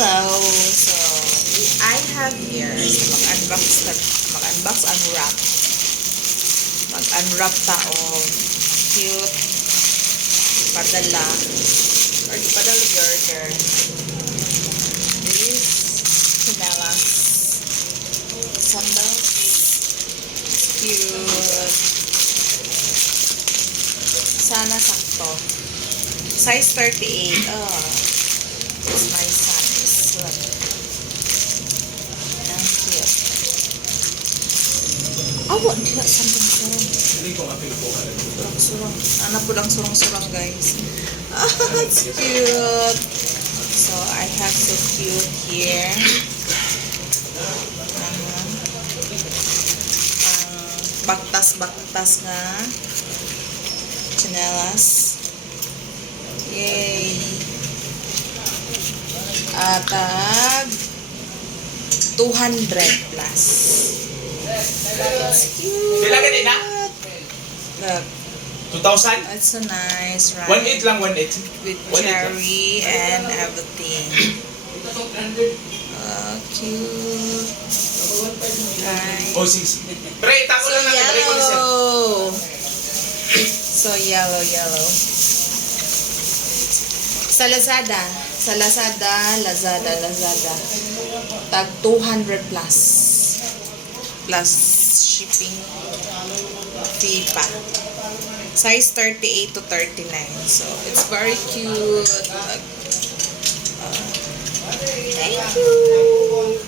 Hello! So, I have here, mag-unbox, unwrap. Mag-unwrap taong cute padala or di padala burger. This chinelas, sandals, cute. Sana sakto. Size 38. Oh, it's my size. Look. Ang cute. Awa, hindi something surong. Surong. Anak po lang surong-surong, guys. It's cute. So, I have so cute here. Baktas-baktas nga. Chinelas. Yay! Atag 200 plus. It's cute. Kailangan din na? Look. 2,000? It's so nice, right? 1.8 lang, 1.8. With cherry and everything. Cute. Right. Oh, sis. Pre, tako So lang natin. Pre, ko listen. yellow. So yellow. Sa Lazada. Tag 200 plus. Plus shipping fee pa. Size 38 to 39. So, it's very cute. Thank you.